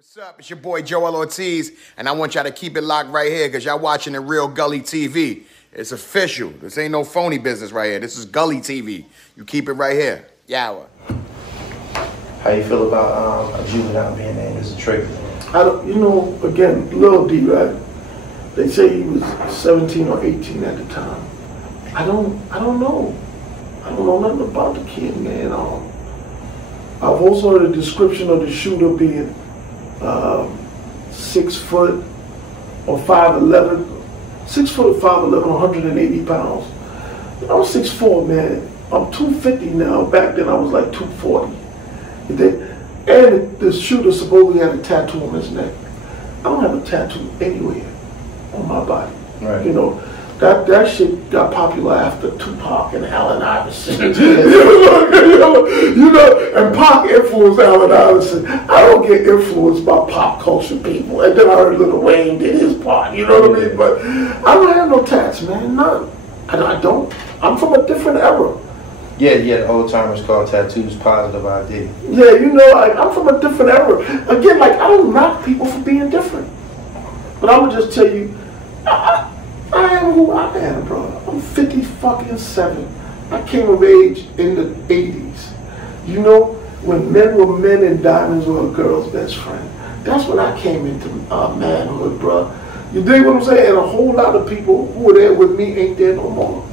What's up? It's your boy Joel Ortiz, and I want y'all to keep it locked right here because y'all watching the real Gully TV. It's official. This ain't no phony business right here. This is Gully TV. You keep it right here. Yawa. How you feel about a juvenile being named as a trigger? I don't, you know, again, Lil D, right? They say he was 17 or 18 at the time. I don't know. I don't know nothing about the kid, man. I've also heard a description of the shooter being 6 foot or 5'11", 6 foot, 5'11", 180 pounds. You know, I'm 6'4", man. I'm 250 now. Back then I was like 240. And the shooter supposedly had a tattoo on his neck. I don't have a tattoo anywhere on my body. Right. You know, that shit got popular after Tupac and Allen Iverson. you know, and Pac influenced Allen Iverson. I don't get influenced by pop culture people. And then I heard Lil Wayne did his part, you know what I mean? But I don't have no tats, man, none. And I don't. I'm from a different era. Yeah, the old timers call tattoos positive ID. Yeah, you know, I'm from a different era. Again, like, I don't knock people for being different. But I would just tell you, I am who I am, bro. I'm 50-fucking-7. I came of age in the 80s. You know, when men were men and diamonds were a girl's best friend. That's when I came into manhood, bro. You dig what I'm saying? And a whole lot of people who were there with me ain't there no more.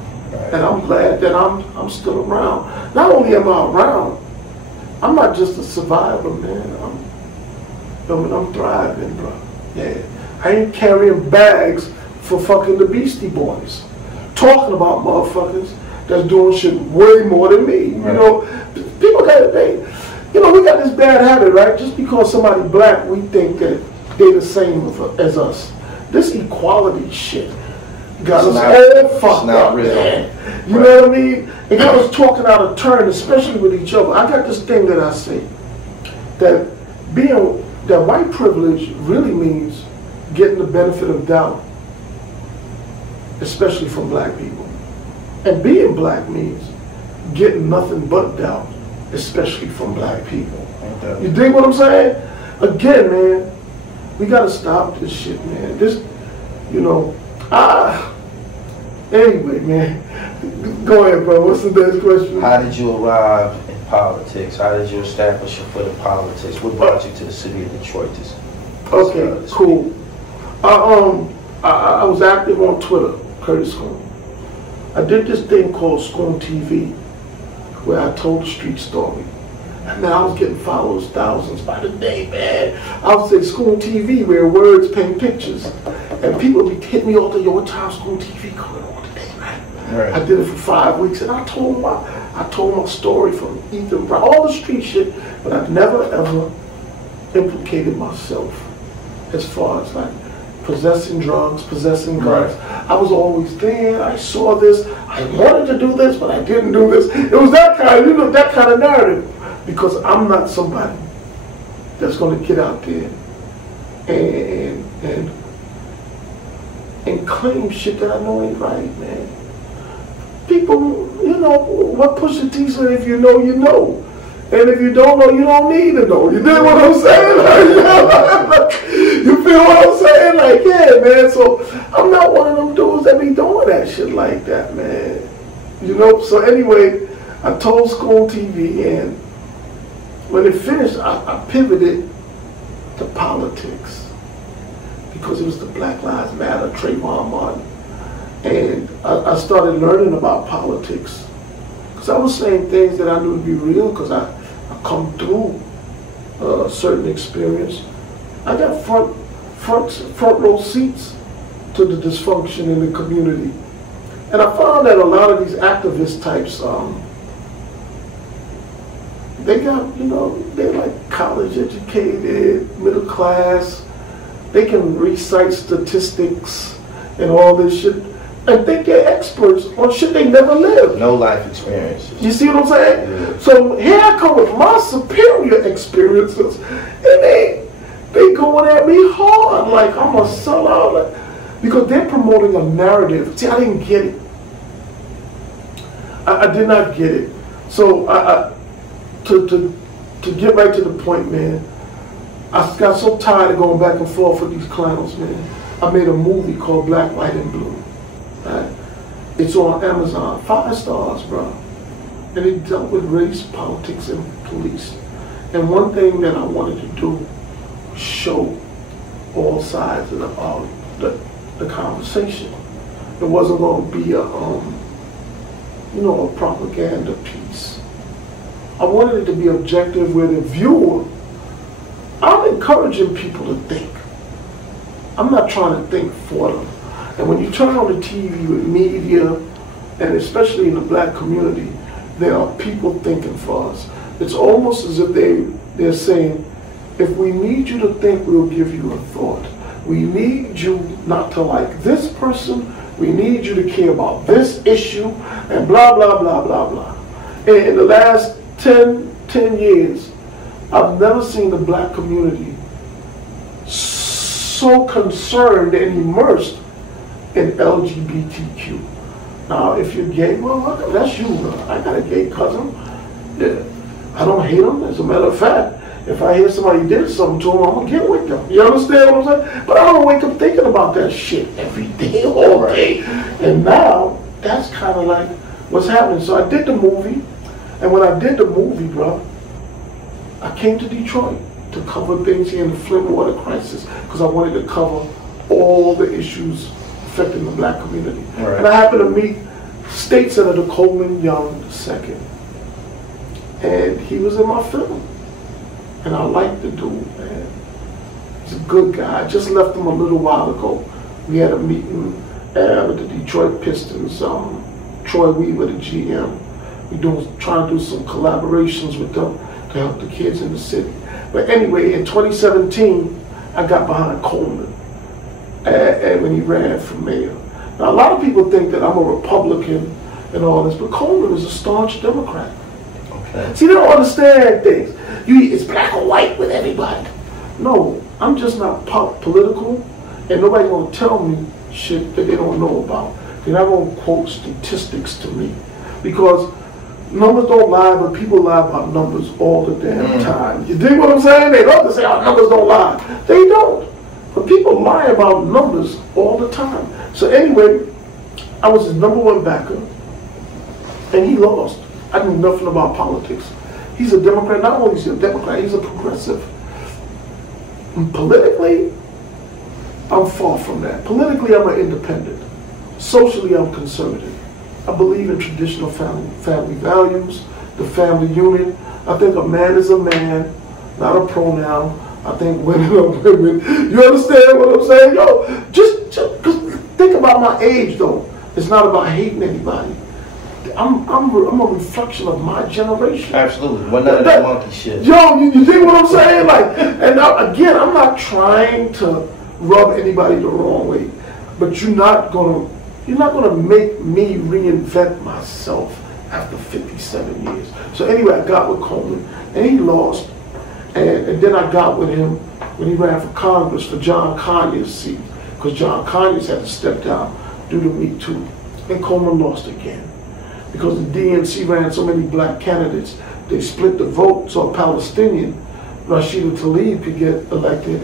And I'm glad that I'm still around. Not only am I around, I'm not just a survivor, man. I'm thriving, bro. Yeah. I ain't carrying bags for fucking the Beastie Boys. Talking about motherfuckers that's doing shit way more than me. You know, people got we got this bad habit, right? Just because somebody black, we think that they're the same as us. This equality shit got us all fucked up, man. You know what I mean? It got us talking out of turn, especially with each other. I got this thing that I say, that white privilege really means getting the benefit of doubt, especially from black people. And being black means getting nothing but doubt, especially from black people. You dig what I'm saying? Again, man, we gotta stop this shit, man. This, you know, anyway, man, go ahead, bro. What's the next question? How did you arrive in politics? How did you establish your foot in politics? What brought you to the city of Detroit? Okay, cool. I was active on Twitter, Curtis Scoon. I did this thing called Scoon TV, where I told the street story. And man, I was getting followers, thousands by the day, man. I would say Scoon TV, where words paint pictures. And people would hit me all the yo, what time Scoon TV coming on today, man? Right. I did it for 5 weeks, and I told my story from Ethan Brown, all the street shit, but I've never ever implicated myself as far as like possessing drugs, possessing guns. Right. I was always there. I saw this. I wanted to do this, but I didn't do this. It was that kind, that kind of narrative. Because I'm not somebody that's going to get out there and claim shit that I know ain't right, man. People, you know, what Pusha T said, if you know, you know. And if you don't know, you don't need to know. You dig what I'm saying? Like, you feel what I'm saying? Like, yeah, man. So I'm not one of them dudes that be doing that shit like that, man. You know? So anyway, I told Scoon TV, and when it finished, I pivoted to politics because it was the Black Lives Matter, Trayvon Martin. And I started learning about politics because I was saying things that I knew to be real because I come through a certain experience. I got front row seats to the dysfunction in the community. And I found that a lot of these activist types, they got, you know, they're like college educated, middle class. They can recite statistics and all this shit and think they're experts on shit they never lived. No life experiences. You see what I'm saying? Yeah. So here I come with my superior experiences, and they going at me hard like I'm a sellout, like, because they're promoting a narrative. See, I didn't get it. I did not get it. So to get right to the point, man, I got so tired of going back and forth with these clowns, man. I made a movie called Black, White, and Blue. Right? It's on Amazon. 5 stars, bro. And it dealt with race, politics, and police. And one thing that I wanted to do was show all sides of the conversation. It wasn't going to be a, a propaganda piece. I wanted it to be objective where the viewer, I'm encouraging people to think. I'm not trying to think for them. And when you turn on the TV with media, and especially in the black community, there are people thinking for us. It's almost as if they're saying, if we need you to think, we'll give you a thought. We need you not to like this person. We need you to care about this issue, and blah, blah, blah, blah, blah. And in the last 10 years, I've never seen the black community so concerned and immersed in LGBTQ. Now, if you're gay, well, look, that's you. I got a gay cousin. Yeah. I don't hate them. As a matter of fact, if I hear somebody did something to them, I'm going to get with them. You understand what I'm saying? But I don't wake up thinking about that shit every day, all day. And now, that's kind of like what's happening. So I did the movie, and when I did the movie, bro, I came to Detroit to cover things here in the Flint water crisis because I wanted to cover all the issues affecting the black community. Right. And I happened to meet State Senator Coleman Young Jr. And he was in my film. And I like the dude, man. He's a good guy. I just left him a little while ago. We had a meeting with the Detroit Pistons, Troy Weaver, the GM. We're trying to do some collaborations with them to help the kids in the city. But anyway, in 2017, I got behind Coleman and when he ran for mayor. Now, a lot of people think that I'm a Republican and all this, but Coleman is a staunch Democrat. Okay. See, they don't understand things. It's black or white with everybody. No, I'm just not political, and nobody's going to tell me shit that they don't know about. They're not going to quote statistics to me, because numbers don't lie, but people lie about numbers all the damn time. You dig what I'm saying? They love to say, oh, numbers don't lie. They don't. But people lie about numbers all the time. So anyway, I was his #1 backer, and he lost. I knew nothing about politics. He's a Democrat. Not only is he a Democrat, he's a progressive. And politically, I'm far from that. Politically, I'm an independent. Socially, I'm conservative. I believe in traditional family values, the family unit. I think a man is a man, not a pronoun. I think women are women. You understand what I'm saying? Yo, just think about my age, though. It's not about hating anybody. I'm a reflection of my generation. Absolutely. Well, none of that monkey shit. Yo, you think what I'm saying? Like, and now, again, I'm not trying to rub anybody the wrong way, but you're not gonna make me reinvent myself after 57 years. So anyway, I got with Coleman, and he lost. And then I got with him when he ran for Congress for John Conyers' seat, because John Conyers had to step down due to Me Too. And Coleman lost again. Because the DNC ran so many black candidates, they split the vote so a Palestinian, Rashida Tlaib, could get elected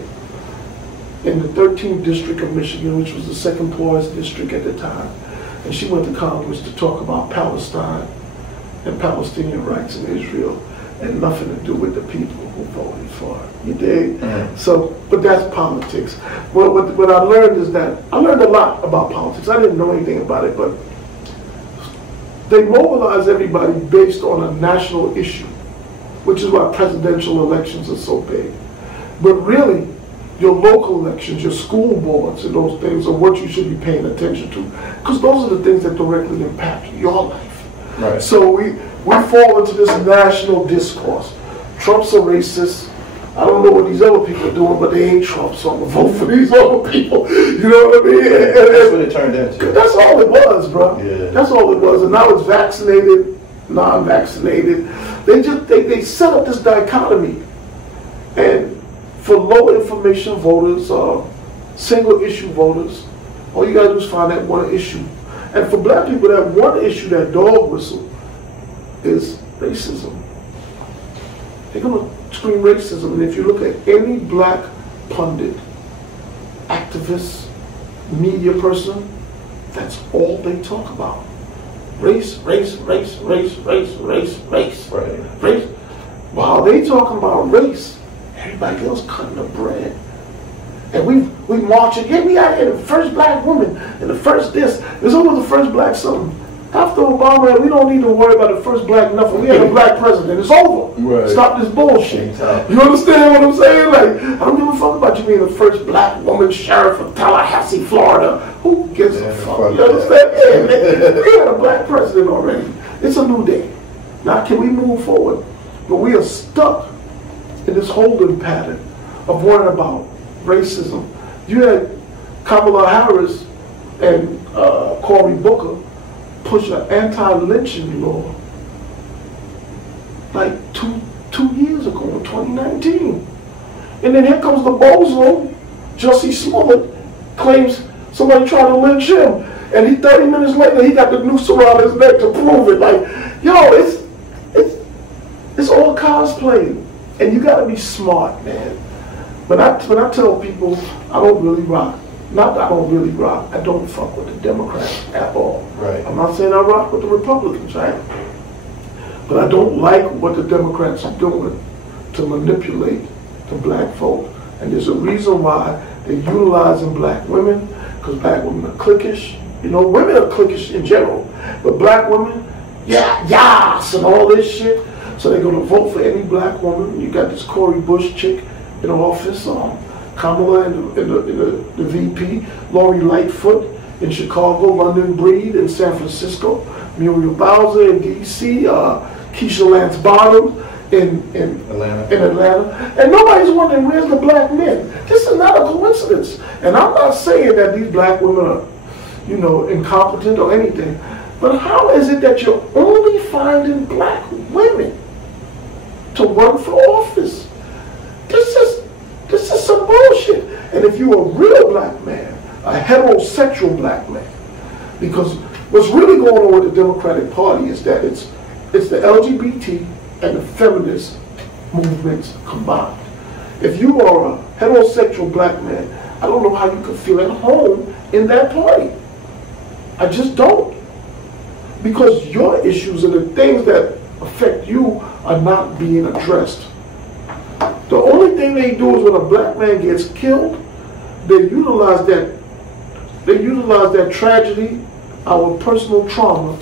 in the 13th district of Michigan, which was the second poorest district at the time. And she went to Congress to talk about Palestine and Palestinian rights in Israel, and nothing to do with the people who voted for it. You dig? Mm-hmm. So, but that's politics. Well, what I learned is that, I learned a lot about politics. I didn't know anything about it, but they mobilize everybody based on a national issue, which is why presidential elections are so big. But really, your local elections, your school boards, and those things are what you should be paying attention to, because those are the things that directly impact your life. Right. So we fall into this national discourse. Trump's a racist. I don't know what these other people are doing, but they ain't Trump, so I'm going to vote for these other people. You know what I mean? That's what it turned into. That's all it was, bro. Yeah. That's all it was. And now it's vaccinated, non-vaccinated. They set up this dichotomy. And for low information voters, single issue voters, all you got to do is find that one issue. And for black people, that one issue, that dog whistle, is racism. they're going to scream racism. And if you look at any black pundit, activist, media person, that's all they talk about. Race, race, race, race, race, race, race, race. While they talking about race, everybody else cutting the bread. And we marching, get me out here, the first black woman, and the first this. There's always the first black something. After Obama, we don't need to worry about the first black nothing. We have a black president. It's over. Right. Stop this bullshit. You understand what I'm saying? Like, I don't give a fuck about you being the first black woman sheriff of Tallahassee, Florida. Who gives a fuck? You understand? Yeah, man. We had a black president already. It's a new day. Now, can we move forward? But we are stuck in this holding pattern of worrying about racism. You had Kamala Harris and Cory Booker push an anti-lynching law like two years ago in 2019. And then here comes the bozo, Jussie Smollett, claims somebody tried to lynch him. And he 30 minutes later, he got the noose around his neck to prove it. Like, yo, it's all cosplay. And you gotta be smart, man. When I tell people I don't really rock, not that I don't really rock, I don't fuck with the Democrats at all. Right. I'm not saying I rock with the Republicans, right? But I don't like what the Democrats are doing to manipulate the black vote. And there's a reason why they're utilizing black women, because black women are cliquish. You know, women are cliquish in general, but black women, yes, and all this shit. So they're going to vote for any black woman. You got this Cori Bush chick in office, Kamala in the VP, Lori Lightfoot in Chicago, London Breed in San Francisco, Muriel Bowser in D.C., Keisha Lance Bottoms in Atlanta. And nobody's wondering, where's the black men? This is not a coincidence. And I'm not saying that these black women are, you know, incompetent or anything. But how is it that you're only finding black women to run for office? This is some bullshit. And if you're a real black man, a heterosexual black man, because what's really going on with the Democratic Party is that it's the LGBT and the feminist movements combined. If you are a heterosexual black man, I don't know how you could feel at home in that party. I just don't. Because your issues and the things that affect you are not being addressed. The only thing they do is when a black man gets killed, they utilize that tragedy, our personal trauma,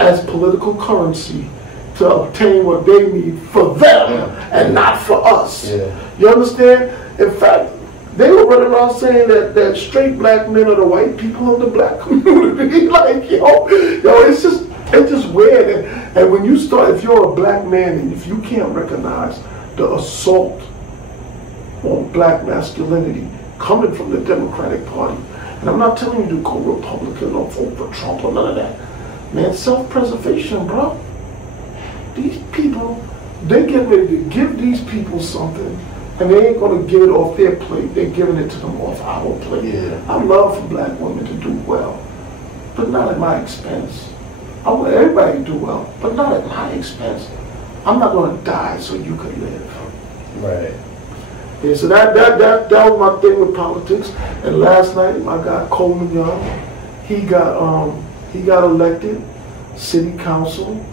as political currency to obtain what they need for them and not for us. You understand? In fact, they were running around saying that straight black men are the white people of the black community. Like, yo, it's just weird. And when you start, if you're a black man and if you can't recognize the assault on black masculinity coming from the Democratic Party, and I'm not telling you to go Republican or vote for Trump or none of that. Man, self-preservation, bro. These people, they get ready to give these people something, and they ain't going to give it off their plate. They're giving it to them off our plate. I love for black women to do well, but not at my expense. I want everybody to do well, but not at my expense. I'm not going to die so you could live. Right. Yeah, so that was my thing with politics. And last night, my guy Coleman Young, he got elected city council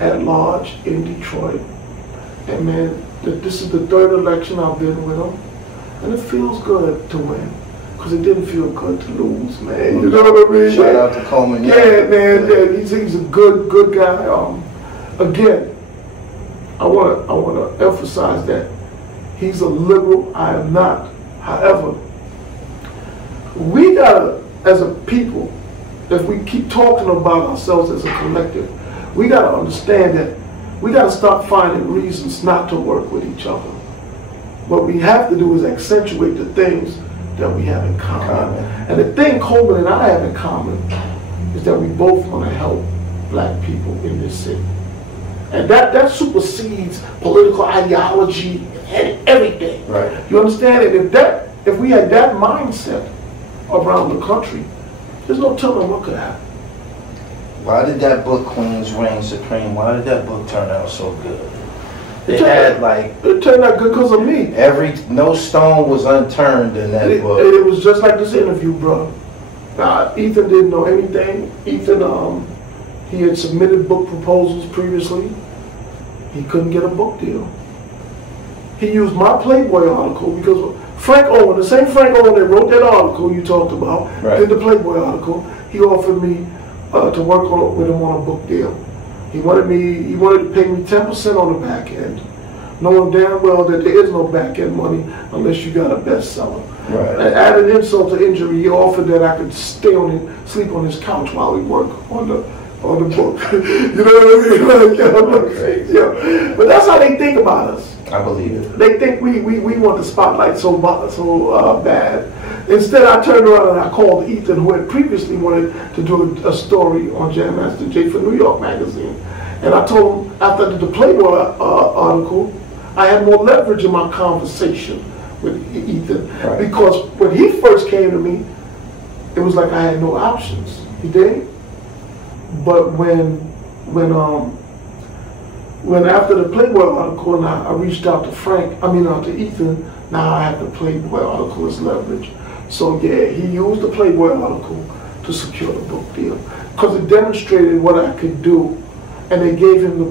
at large in Detroit. And man, this is the third election I've been with him, and it feels good to win. Because it didn't feel good to lose, man. You know what I mean? Shout out to Coleman. Yeah, man. Yeah, he's a good guy. Again, I want to emphasize that he's a liberal. I am not. However, we gotta, as a people, if we keep talking about ourselves as a collective, we gotta understand that we gotta stop finding reasons not to work with each other. What we have to do is accentuate the things that we have in common. And the thing Coleman and I have in common is that we both want to help black people in this city. And that supersedes political ideology and everything. Right. You understand? And if we had that mindset around the country, there's no telling what could happen. Why did that book, Queens Reign Supreme, why did that book turn out so good? It had like... It turned out good because of me. No stone was unturned in that book. It was just like this interview, bro. Ethan didn't know anything. Ethan, he had submitted book proposals previously. He couldn't get a book deal. He used my Playboy article because Frank Owen, the same Frank Owen that wrote that article you talked about, did the Playboy article. He offered me to work with him on a book deal. He wanted to pay me 10% on the back end, knowing damn well that there is no back end money unless you got a bestseller. Right. And added insult to injury, he offered that I could sleep on his couch while he worked on the book. You know what I mean? Yeah. But that's how they think about us. I believe it. They think we want the spotlight so bad. Instead, I turned around and I called Ethan, who had previously wanted to do a story on Jam Master Jay for New York Magazine. And I told him after the Playboy article, I had more leverage in my conversation with Ethan. Right. Because when he first came to me, it was like I had no options. He did. But when after the Playboy article and I reached out to Ethan, now I have the Playboy article as leverage. So yeah, he used the Playboy article to secure the book deal because it demonstrated what I could do, and they gave him the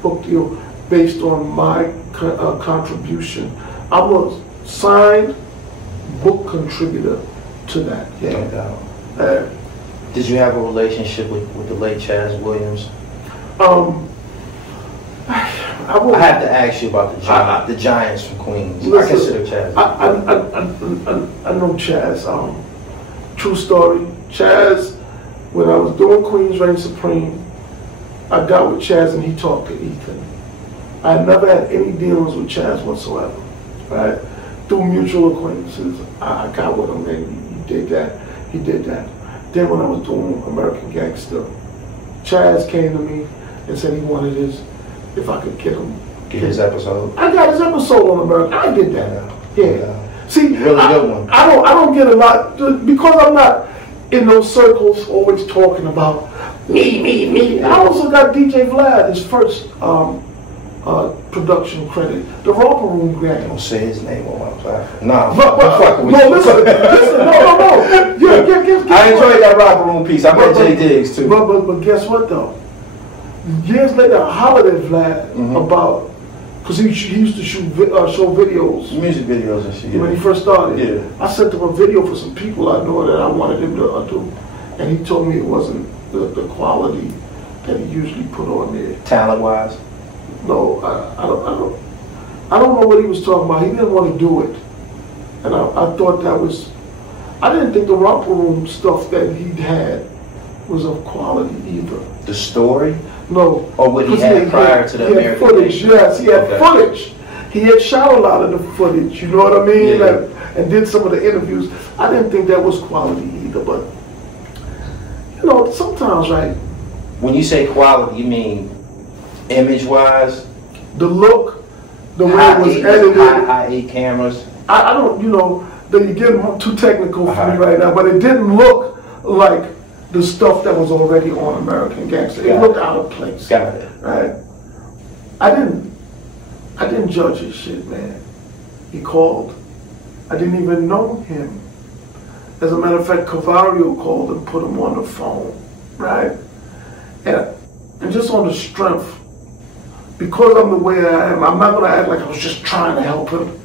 book deal based on my contribution. I was signed book contributor to that. Yeah. No doubt. Did you have a relationship with the late Chaz Williams? I have to ask you about the Giants from Queens. Listen, I consider Chaz. I know Chaz. True story. Chaz, when I was doing Queens Reign Supreme, I got with Chaz and he talked to Ethan. I never had any dealings with Chaz whatsoever. Right? Through mutual acquaintances, I got with him and he did that. He did that. Then when I was doing American Gangster, Chaz came to me and said he wanted if I could get his episode. I got his episode on American. I did that. Yeah. See, really good one. I don't get a lot because I'm not in those circles always talking about me. I also got DJ Vlad, his first production credit, the Romper Room Gang. Don't say his name on my platform. Nah, listen, no. Yeah, I enjoyed that Romper Room piece. I met Jay Diggs too. But guess what though? Years later, I hollered at Vlad about, because he used to show videos. Music videos and shit. When he first started. Yeah. I sent him a video for some people I know that I wanted him to do. And he told me it wasn't the quality that he usually put on there. Talent-wise? No, I don't know what he was talking about. He didn't want to do it. And I thought that was, I didn't think the Romper Room stuff that he'd had was of quality either. The story? No. Or what he had prior to the American footage, yes, he had footage. He had shot a lot of the footage, you know what I mean? Yeah. And did some of the interviews. I didn't think that was quality either, but, you know, sometimes, right? When you say quality, you mean image-wise? The look, the way it was edited. High-8 cameras? I don't, you know, you're getting too technical for me right now, but it didn't look like the stuff that was already on American Gangster. It looked out of place. Got it. Right? I didn't judge his shit, man. He called. I didn't even know him. As a matter of fact, Cavario called and put him on the phone. Right? And just on the strength, because I'm the way I am, I'm not gonna act like I was just trying to help him.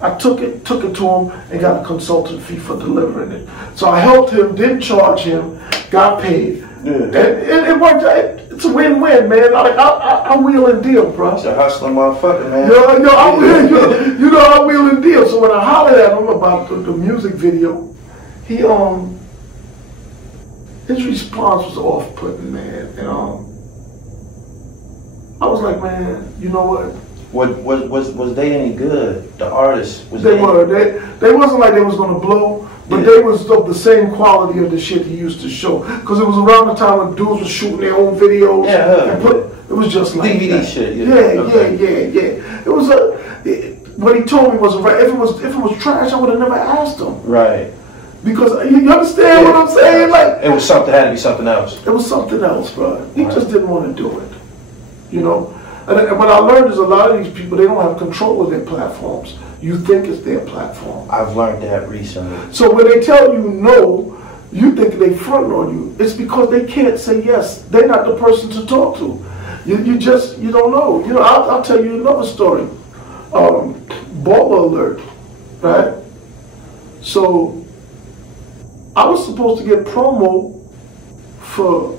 I took it to him and got a consultant fee for delivering it. So I helped him, didn't charge him, got paid. Yeah. And it worked out. It's a win-win, man. I wheel and deal, bro. It's a hustling motherfucker, man. I wheel and deal. So when I hollered at him about the music video, his response was off-putting, man. And I was like, man, you know what? Was they any good? The artists? They wasn't like they was gonna blow, but they was of the same quality of the shit he used to show. Because it was around the time when dudes were shooting their own videos. It was just like DVD that. shit. Yeah. It was what he told me was right. If it was trash, I would have never asked him. Right. Because you understand what I'm saying? Like it was something. Had to be something else. It was something else, bro. He just didn't want to do it. You know. And what I learned is a lot of these people, they don't have control of their platforms. You think it's their platform. I've learned that recently. So when they tell you no, you think they front on you. It's because they can't say yes. They're not the person to talk to. You don't know. You know, I'll tell you another story. Baller alert, right? So I was supposed to get promo for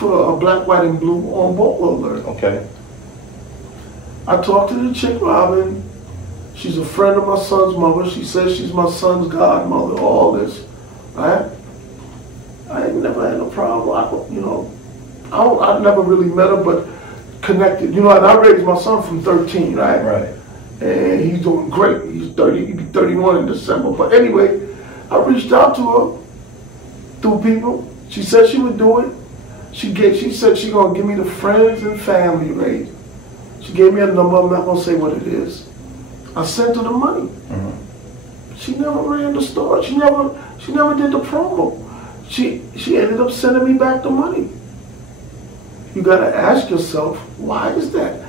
a Black, White, and Blue on Baller Alert. Okay. I talked to the chick, Robin. She's a friend of my son's mother. She says she's my son's godmother, all this, right? I ain't never had no problem. I never really met her, but connected. You know, and I raised my son from 13, right? Right. And he's doing great. He's 30, he'll be 31 in December. But anyway, I reached out to her through people. She said she would do it. She said she's gonna give me the friends and family rate. She gave me a number. I'm not gonna say what it is. I sent her the money. Mm-hmm. She never ran the store. She never did the promo. She ended up sending me back the money. You gotta ask yourself, why is that?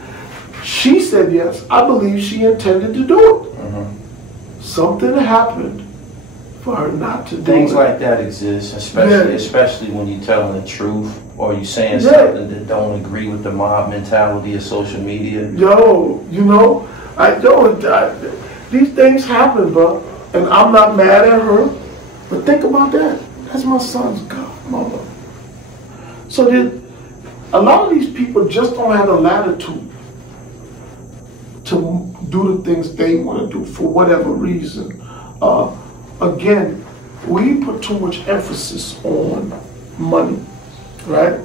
She said yes. I believe she intended to do it. Mm-hmm. Something happened for her not to do it. Things like that exist, especially when you're telling the truth or you're saying something that don't agree with the mob mentality of social media. Yo, you know, these things happen, bro. And I'm not mad at her. But think about that. That's my son's godmother. So a lot of these people just don't have the latitude to do the things they want to do for whatever reason. Again, we put too much emphasis on money, right?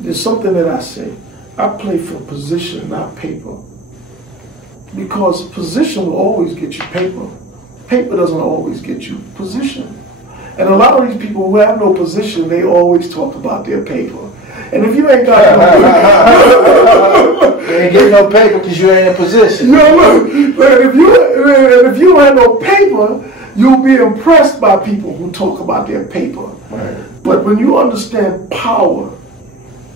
There's something that I say. I play for position, not paper. Because position will always get you paper. Paper doesn't always get you position. And a lot of these people who have no position, they always talk about their paper. And if you ain't got you ain't getting no paper because you ain't in position. You know, look, but if you don't have no paper, you'll be impressed by people who talk about their paper. Right. But when you understand power,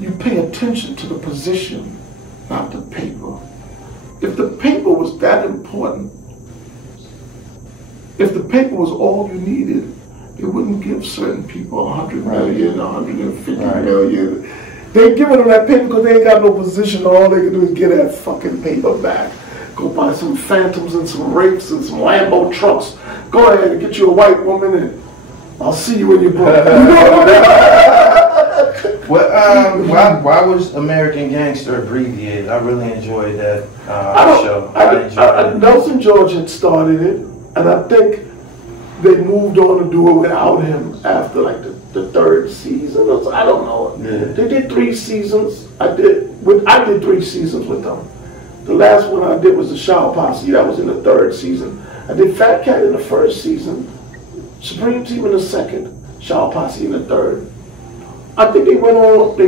you pay attention to the position, not the paper. If the paper was that important, if the paper was all you needed, they wouldn't give certain people 100 million, 150 million. They giving them that paper because they ain't got no position. All they can do is get that fucking paper back. Go buy some Phantoms and some Rapes and some Lambo trucks. Go ahead and get you a white woman and I'll see you when you're broke. Why was American Gangster abbreviated? I really enjoyed that show. Nelson George had started it, and I think they moved on to do it without him after like the third season. I don't know. Yeah. They did 3 seasons. I did 3 seasons with them. The last one I did was the Shower Posse. That was in the 3rd season. I did Fat Cat in the 1st season, Supreme Team in the 2nd, Shower Posse in the 3rd. I think they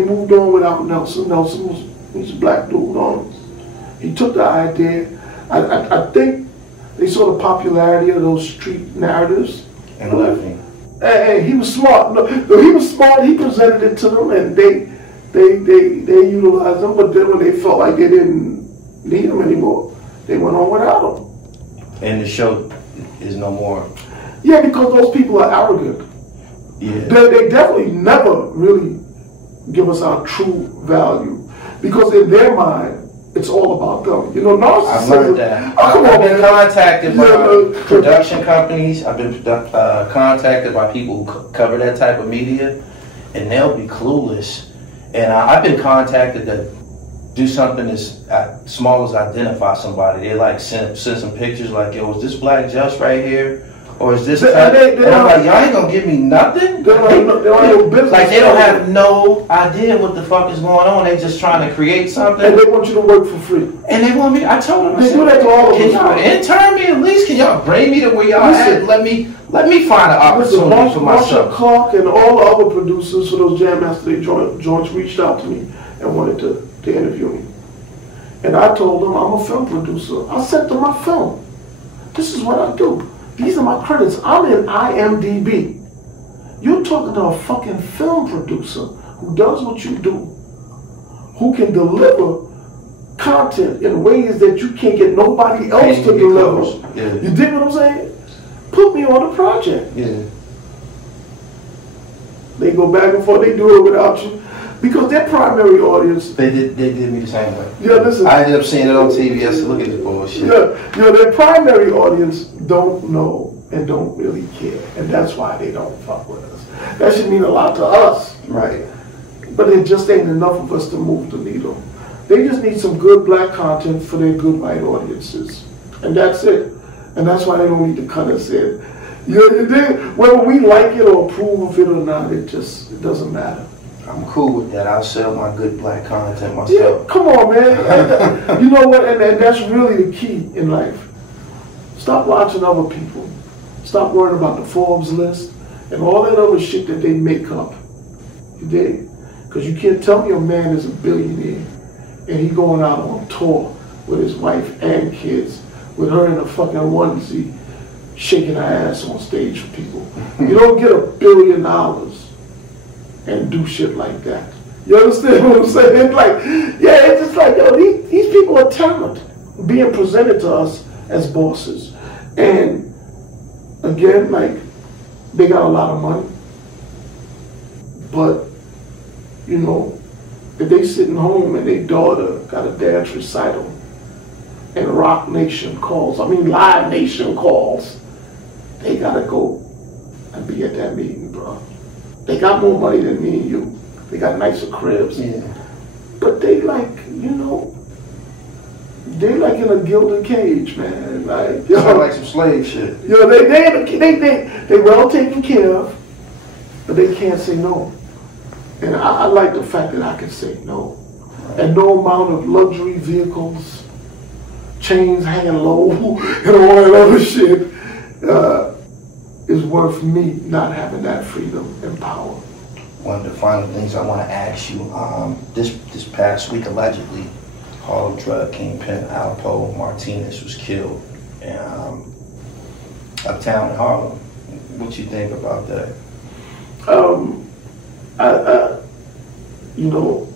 moved on without Nelson. Nelson was a black dude. He took the idea. I think they saw the popularity of those street narratives. And laughing. Hey, he was smart. No, he was smart. He presented it to them, and they utilized them. But then when they felt like they didn't need him anymore, they went on without him. And the show is no more. Yeah, because those people are arrogant. Yeah. They definitely never really give us our true value. Because in their mind, it's all about them. You know, narcissism. I've learned that. I've been contacted by production companies. I've been contacted by people who cover that type of media, and they'll be clueless. And I've been contacted to do something as small as identify somebody. They like send some pictures like, yo, is this black just right here? Or is this and I'm like, y'all ain't gonna give me nothing? They don't have no idea what the fuck is going on. They just trying to create something. And they want you to work for free. And they want me, I told them, they do that to all of us. Can y'all intern me at least? Can y'all bring me to where y'all at? Let me find an opportunity for myself. Clark and all the other producers for those Jam Master joints reached out to me and wanted to interview me. And I told them I'm a film producer. I sent them my film. This is what I do. These are my credits. I'm in IMDb. You're talking to a fucking film producer who does what you do, who can deliver content in ways that you can't get nobody else to deliver. Yeah. You dig what I'm saying? Put me on a project. Yeah. They go back and forth. They do it without you because their primary audience. They did me the same way. Yeah, listen. I ended up seeing it on TV. I said, look at this bullshit. Yeah, their primary audience don't know and don't really care, and that's why they don't fuck with us. That should mean a lot to us, Right. but it just ain't enough of us to move the needle. They just need some good black content for their good white audiences, and that's it. And that's why they don't need to cut us in. You dig? Whether we like it or approve of it or not, it doesn't matter. I'm cool with that. I'll sell my good black content myself. Yeah, come on, man. You know what? And that's really the key in life. Stop watching other people. Stop worrying about the Forbes list and all that other shit that they make up. You dig? Because you can't tell me a man is a billionaire and he going out on tour with his wife and kids, with her in a fucking onesie, shaking her ass on stage for people. You don't get $1 billion and do shit like that. You understand what I'm saying? Like, yeah, it's just like, yo, these people are talent being presented to us as bosses. And again, like, they got a lot of money. But, you know, if they sitting home and their daughter got a dance recital and Rock Nation calls, Live Nation calls, they gotta go and be at that meeting, bro. They got more money than me and you. They got nicer cribs. Yeah. But they like, you know, they like in a gilded cage, man. Like, yo, Sound like some slave shit. yo, they well taken care of, but they can't say no. And I like the fact that I can say no. And no amount of luxury vehicles, chains hanging low, and all that other shit is worth me not having that freedom and power. One of the final things I want to ask you, this past week, allegedly, Harlem drug kingpin Alpo Martinez was killed uptown in Harlem. What you think about that? You know,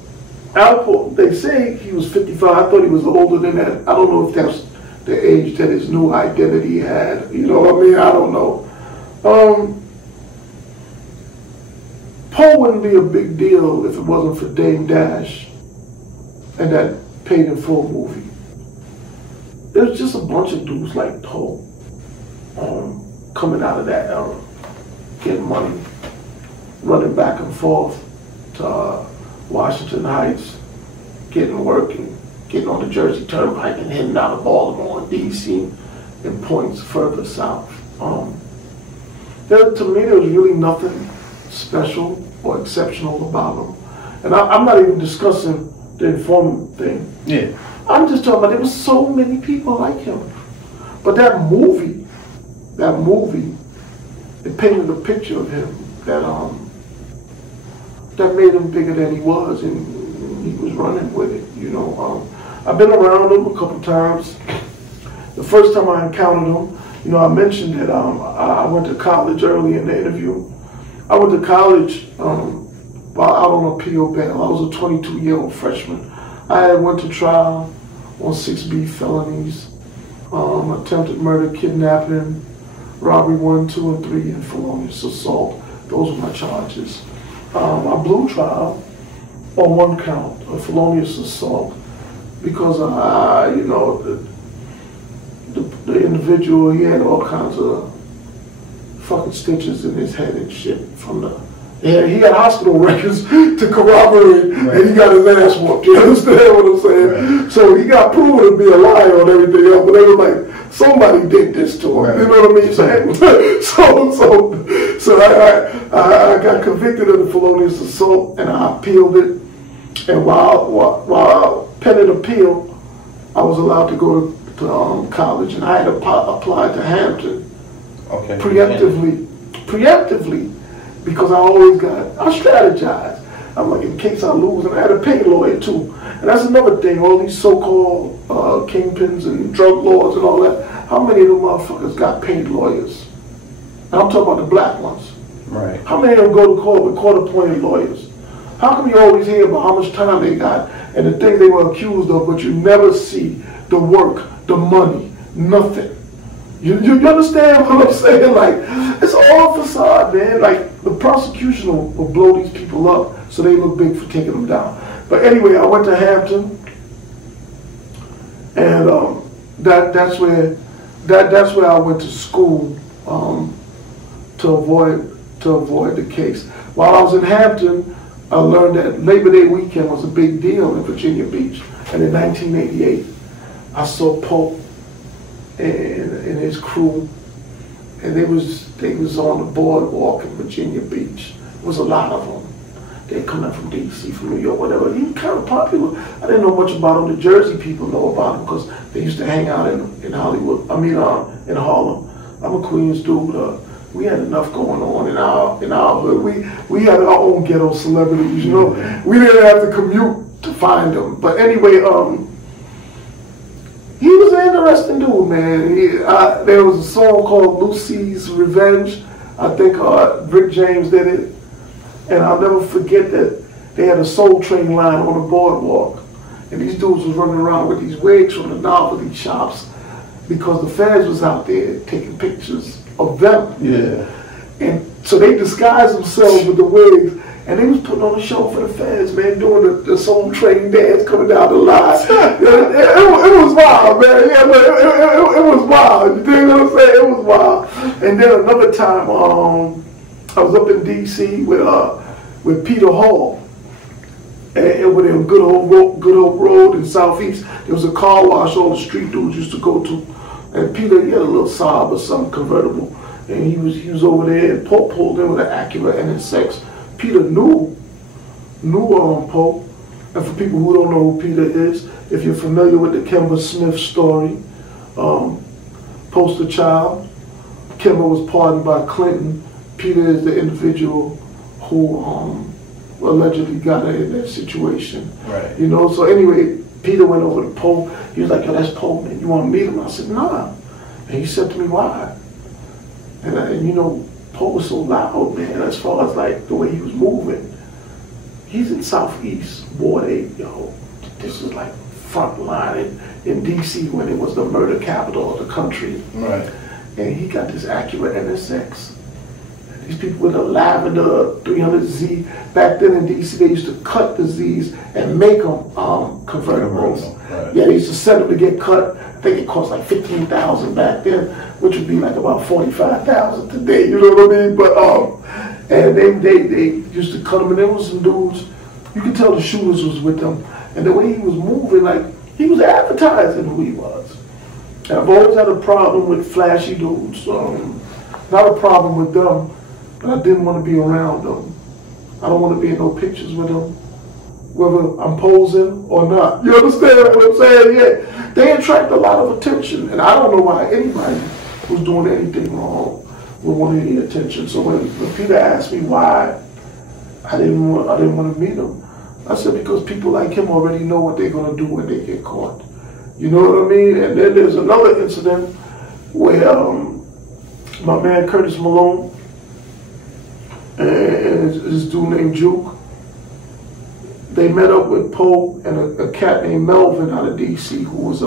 Alpo, they say he was 55. I thought he was older than that. I don't know if that's the age that his new identity had. You know what I mean? I don't know. Poe wouldn't be a big deal if it wasn't for Dame Dash and that Paid in Full movie. There's just a bunch of dudes like Poe coming out of that era, getting money, running back and forth to Washington Heights, getting working, getting on the Jersey Turnpike and heading out of Baltimore and DC and points further south. To me, there was really nothing special or exceptional about him. And I'm not even discussing the informant thing. Yeah. I'm just talking about there was so many people like him. But that movie, it painted a picture of him that made him bigger than he was, and he was running with it, you know. I've been around him a couple times. The first time I encountered him, you know, I mentioned that I went to college early in the interview. I went to college while out on a PO bail. I was a 22-year-old freshman. I had went to trial on 6B felonies, attempted murder, kidnapping, robbery 1, 2, and 3, and felonious assault. Those were my charges. I blew trial on one count of felonious assault because you know, the individual, he had all kinds of fucking stitches in his head and shit from the. Yeah, he had hospital records to corroborate, right. And he got his ass whooped. You understand what I'm saying? Right. So he got proven to be a liar on everything else, but they were like, somebody did this to him. Right. You know what I mean? So I got convicted of the felonious assault, and I appealed it. And while pending appeal, I was allowed to go to college, and I had applied to Hampton preemptively, because I strategized. I'm like, in case I lose, and I had a paid lawyer too. And that's another thing, all these so-called kingpins and drug lords and all that, how many of them motherfuckers got paid lawyers? And I'm talking about the black ones. Right. How many of them go to court with court-appointed lawyers? How come you always hear about how much time they got and the things they were accused of, but you never see the work, the money, nothing. You understand what I'm saying? Like, it's all facade, man. Like, the prosecution will blow these people up so they look big for taking them down. But anyway, I went to Hampton, and that's where I went to school to avoid the case. While I was in Hampton, I learned that Labor Day weekend was a big deal in Virginia Beach, and in 1988, I saw Pope and his crew, and they was on the boardwalk in Virginia Beach. It was a lot of them. They come in from DC, from New York, whatever. He was kind of popular. I didn't know much about him. The Jersey people know about him because they used to hang out in Hollywood. in Harlem. I'm a Queens dude. We had enough going on in our hood. We had our own ghetto celebrities, you know. We didn't have to commute to find them. But anyway, he was an interesting dude, man. There was a song called Lucy's Revenge. I think Rick James did it. And I'll never forget that they had a Soul Train line on the boardwalk. And these dudes was running around with these wigs from the novelty shops because the feds was out there taking pictures of them. Yeah. And so they disguised themselves with the wigs, and they was putting on a show for the feds, man, doing the Soul Train dance coming down the line. It was wild, man. Yeah, but it was wild. You know what I'm saying? It was wild. And then another time, I was up in D.C. with Peter Hall, and with a good old road in Southeast. There was a car wash all the street dudes used to go to, and Peter, he had a little Saab or some convertible, and he was over there, and Pope pulled in with an Acura NSX. Peter knew Pope, and for people who don't know who Peter is, if you're familiar with the Kemba Smith story, poster child, Kemba was pardoned by Clinton. Peter is the individual who allegedly got her in that situation. Right. You know, so anyway, Peter went over to Pope. He was like, yo, that's Pope, man. You want to meet him? I said, nah. And he said to me, why? And you know, Pope was so loud, man, as far as like the way he was moving. He's in Southeast, Ward 8, yo. This is like front line in D.C. when it was the murder capital of the country. Right. And he got this Acura NSX. These people with a lavender 300Z. Back then in DC, they used to cut the Zs and make them convertibles. Right. Yeah, they used to send them to get cut. I think it cost like $15,000 back then, which would be like about $45,000 today. You know what I mean? But and they used to cut them, and there was some dudes. You could tell the shooters was with them, and the way he was moving, like he was advertising who he was. And I've always had a problem with flashy dudes. Not a problem with them. But I didn't want to be around them. I don't want to be in no pictures with them, whether I'm posing or not. You understand what I'm saying? Yeah. They attract a lot of attention, and I don't know why anybody was doing anything wrong would want any attention. So when Peter asked me why I didn't want to meet him, I said because people like him already know what they're going to do when they get caught. You know what I mean? And then there's another incident where my man Curtis Malone and this dude named Juke, they met up with Pope and a cat named Melvin out of DC who was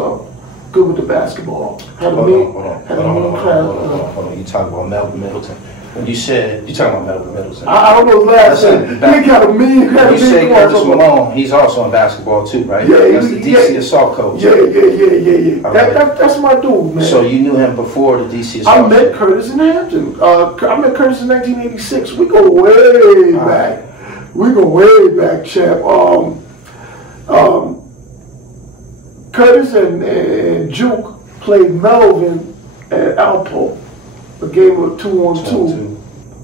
good with the basketball. Had a mean class. Hold on. You talking about Melvin Middleton? When you said you talking about Melvin Middleton? I don't know his last name. He got a mean. You say Curtis Malone? He's also in basketball too, right? Yeah, that's the DC assault coach. Yeah. That's my dude, man. So you knew him before the DC assault? I met Curtis in Hampton. I met Curtis in 1986. We go way back. We go way back, champ. Curtis and Juke played Melvin at Alpo. A game of 2-on-2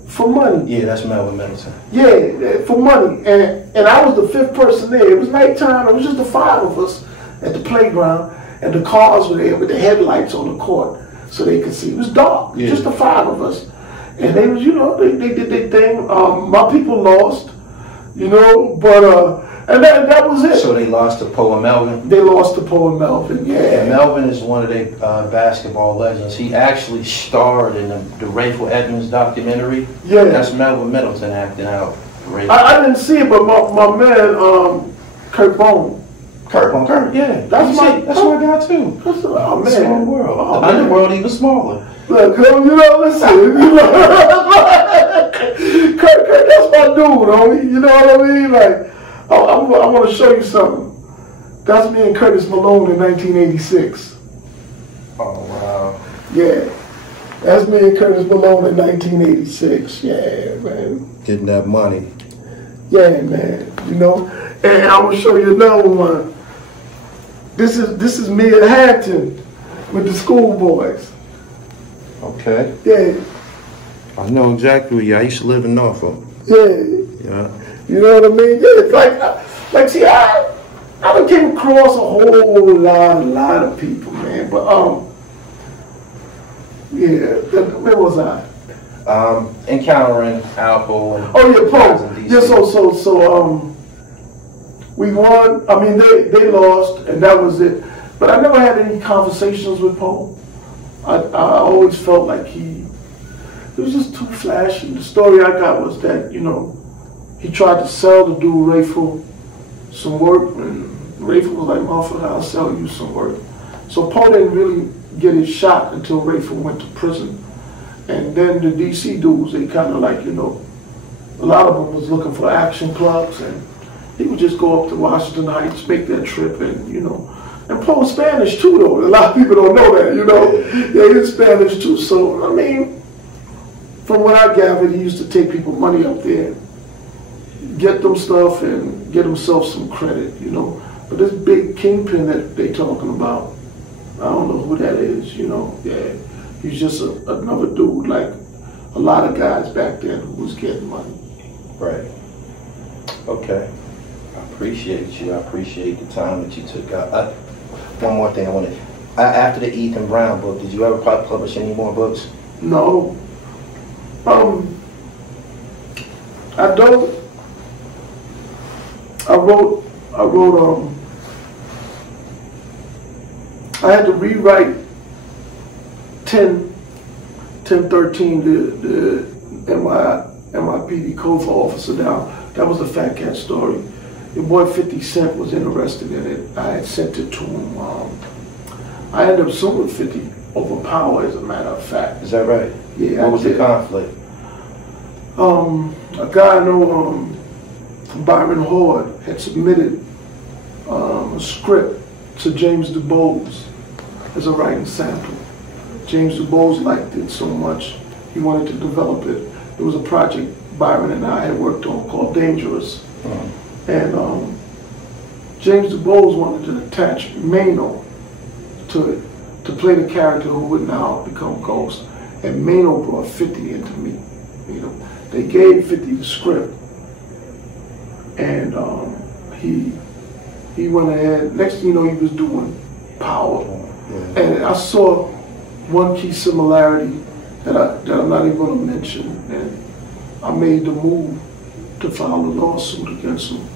for money. Yeah, that's Melvin Middleton. Yeah, for money. And I was the fifth person there. It was nighttime. It was just the five of us at the playground. And the cars were there with the headlights on the court so they could see. It was dark. Yeah. Just the five of us. And they was, you know, they did their thing. My people lost, you know, but and that was it. So they lost to Poe and Melvin? They lost to Poe and Melvin, yeah. And Melvin is one of their basketball legends. He actually starred in the Rayful Edmonds documentary. Yeah. That's Melvin Middleton acting out. I didn't see it, but my man, Kurt Bone, Kurt, yeah. That's my guy too. Oh, man. Small world. Oh, the underworld even smaller. Look, you know, listen. Kurt, that's my dude, homie. You know what I mean? Like, I want to show you something. That's me and Curtis Malone in 1986. Oh, wow. Yeah. That's me and Curtis Malone in 1986. Yeah, man. Getting that money. Yeah, man. You know? And I'm going to show you another one. This is me at Hampton with the schoolboys. Okay. Yeah. I know exactly. Yeah, I used to live in Norfolk. Yeah. Yeah. You know what I mean? Yeah, it's like see, I done came across a whole lot of people, man. But yeah, where was I? Encountering Alpo and Poe. Yeah, so we won. I mean, they lost, and that was it. But I never had any conversations with Poe. I always felt like it was just too flashy. The story I got was that, you know, he tried to sell the dude Rayful some work, and Rayful was like, motherfucker, I'll sell you some work. So Poe didn't really get his shot until Rayful went to prison. And then the DC dudes, they kind of like, you know, a lot of them was looking for action clubs, and he would just go up to Washington Heights, make that trip, and, you know, and Poe's Spanish too, though. A lot of people don't know that, you know. Yeah, he's Spanish too. So, I mean, from what I gathered, he used to take people money up there, get them stuff, and get himself some credit, you know. But this big kingpin that they talking about, I don't know who that is, you know. Yeah, he's just another dude like a lot of guys back then who was getting money. Right. Okay. I appreciate you. I appreciate the time that you took out. One more thing I wanted. After the Ethan Brown book, did you ever publish any more books? No. I don't. I wrote, I had to rewrite 1013, the NYPD code for officer down. That was a Fat Cat story. Your boy 50 Cent was interested in it. I had sent it to him. I ended up suing 50 over power, as a matter of fact. Is that right? Yeah. What was the conflict? A guy I know, Byron Horde, had submitted a script to James DuBose as a writing sample. James DuBose liked it so much, he wanted to develop it. It was a project Byron and I had worked on called Dangerous. And James DuBose wanted to attach Mano to it, to play the character who would now become Ghost. And Mano brought 50 into me. You know, they gave 50 the script, and he went ahead. Next thing you know, he was doing Power. Yeah. And I saw one key similarity that I'm not even going to mention, and I made the move to file a lawsuit against him.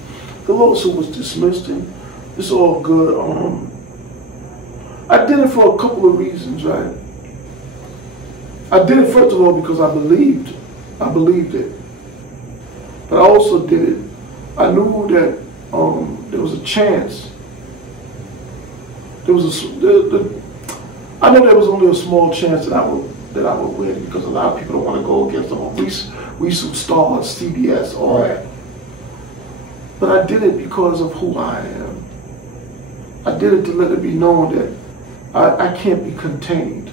The lawsuit was dismissed, and it's all good. I did it for a couple of reasons, right? I did it first of all because I believed it. But I also did it. I knew that there was a chance. I know there was only a small chance that I would win, because a lot of people don't want to go against them. We some stars, CBS, all that. But I did it because of who I am. I did it to let it be known that I can't be contained.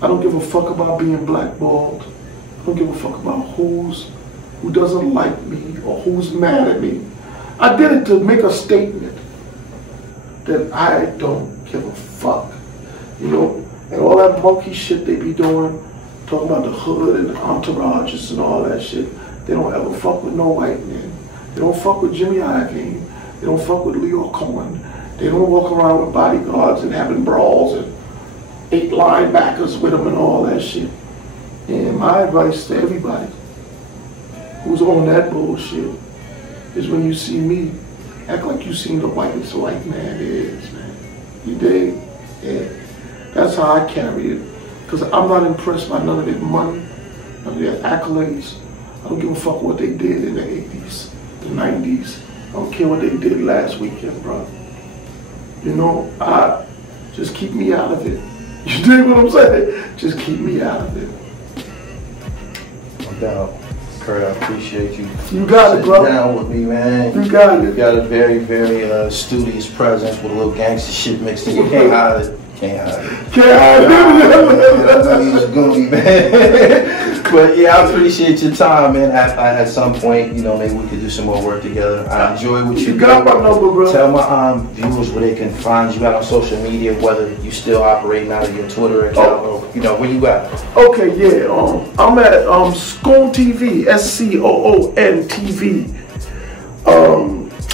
I don't give a fuck about being blackballed. I don't give a fuck about who doesn't like me or who's mad at me. I did it to make a statement that I don't give a fuck. You know, and all that monkey shit they be doing, talking about the hood and the entourages and all that shit, they don't ever fuck with no white men. They don't fuck with Jimmy Iovine. They don't fuck with Leo Cohen. They don't walk around with bodyguards and having brawls and 8 linebackers with them and all that shit. And my advice to everybody who's on that bullshit is, when you see me, act like you seen the whitest white man there is, man. You dig? Yeah. That's how I carry it. Because I'm not impressed by none of their money, none of their accolades. I don't give a fuck what they did in the 80s, the 90s, I don't care what they did last weekend, bro. You know, just keep me out of it. You dig what I'm saying? Just keep me out of it. No doubt. Kurt, I appreciate you. You got it, bro. Down with me, man. You got it. You got a very, very studious presence with a little gangster shit mixed in. You can't hide it. Can't hide it. Can't hide it. I know you was goofy, man. But yeah, I appreciate your time, man. At some point, you know, maybe we could do some more work together. I enjoy what you do. You got my number, bro. Tell my viewers where they can find you out on social media, whether you still operating out of your Twitter account or, you know, where you at. Okay, yeah. I'm at Scoon TV, SCOON TV.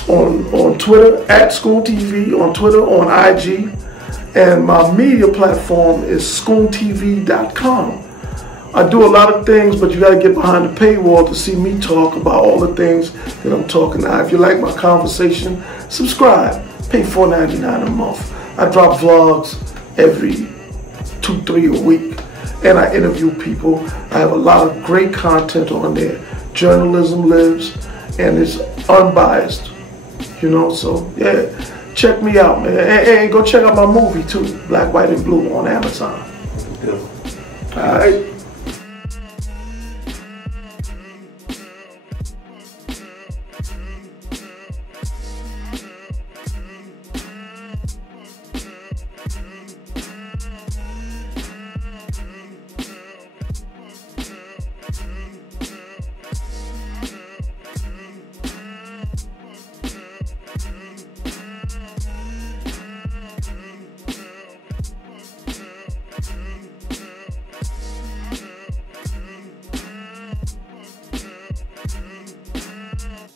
On Twitter, at Scoon TV, on Twitter, on IG. And my media platform is ScoonTV.com. I do a lot of things, but you got to get behind the paywall to see me talk about all the things that I'm talking about. If you like my conversation, subscribe. Pay $4.99 a month. I drop vlogs every 2-3 a week, and I interview people. I have a lot of great content on there. Journalism lives, and it's unbiased. You know, so yeah, check me out, man. And go check out my movie too, Black, White, and Blue on Amazon. Good. All right.